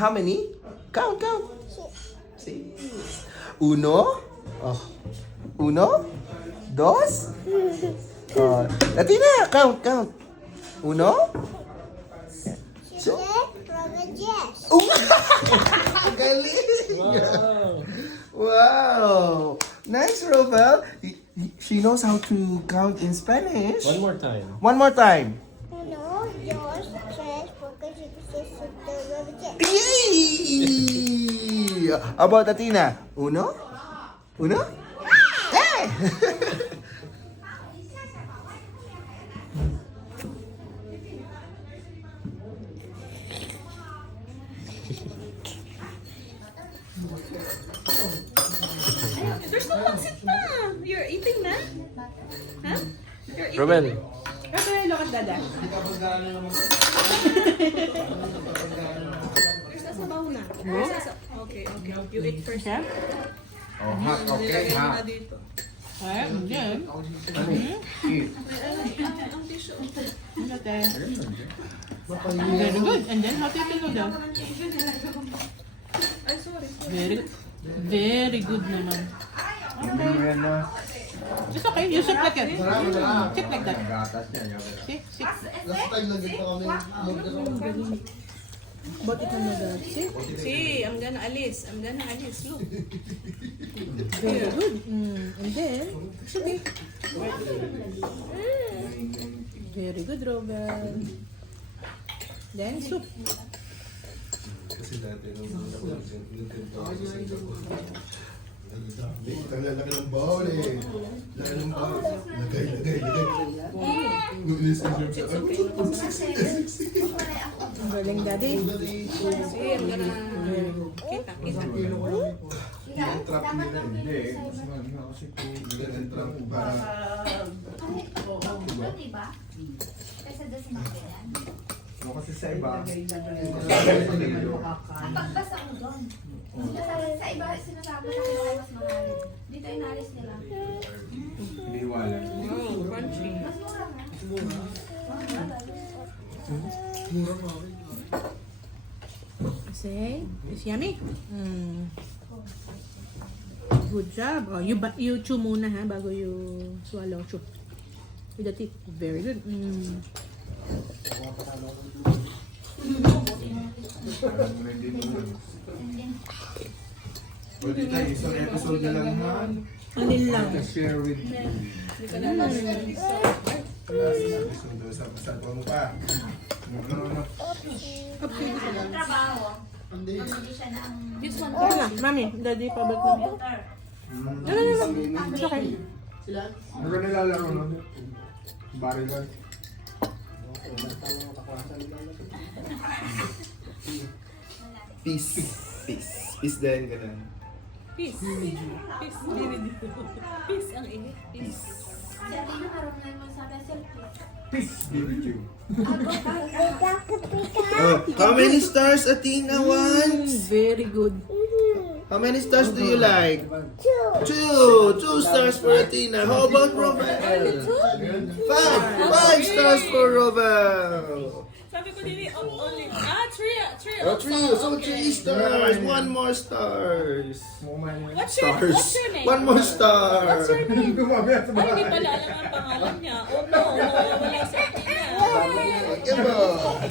How many? Count. Six. Uno. Oh. Uno. Dos. Latina, count. Uno. So, galing! Wow! Nice, Rovel. She knows how to count in Spanish. One more time. One more time. Uno, dos, tres, cuatro, cinco, seis, siete, nueve, diez. Yay! How about Latina? Uno? Hey! There's no pancit pa. You're eating na? Huh? You're eating Romel. na? Okay, look at Dada. There's a sabaw na. Okay. You eat first. Oh, hot. Okay, Nilagay mo na hot. dito. Ay, yan. Ang tissue. Very good. And then, how do you noodle? Ay, sorry. Very good naman. It's okay. You sit like that. Sit like that. See? Sit. But it's another. See? See, I'm gonna alis. Look. Very good. And then, it's okay. Very good, Robert. Then, soup. Laki ng bawal eh. Laki ng bawal. Lagay. Ang galing, Daddy. See, I'm gonna... Kita. Yung trap nila hindi eh. Kasi kung yung trap para... Diba? Kasi doon sinakyan. Kasi sa iba. Pagbasa mo doon. Sa iba, sinasabi na kinuha mas marami. Dito inalis nila. Iniwala. Oh, crunchy. Mas mura nga. Say, it's yummy. Good job. Oh, you chew muna ha bago you swallow. Chew. With the teeth. Very good. Pwede tayo isang episode na lang ha. Alin lang. Share with Hindi ka na last sa mo pa. Ano. Trabaho. Hindi siya ng... This one. Oo nga, mami. Daddy, pabalik mo. Filter. No. It's okay. Ano ka nilalaro nun? Barilan. Peace din, ganun. Peace ang init. Peace. Sabi na marunong mo sabi selfie. Peace be with you. Ako, How many stars Athena wants? Very good. How many stars do you like? Two stars for Athena. How about Rovel? Five stars for Rovel. Sabi ko din only. Three. Three. So 3 stars. One more stars. What's Stars. your name? One more star. What's your name? Ay, hindi pala alam ang pangalan niya. Oh no, wala sa akin niya. Come on.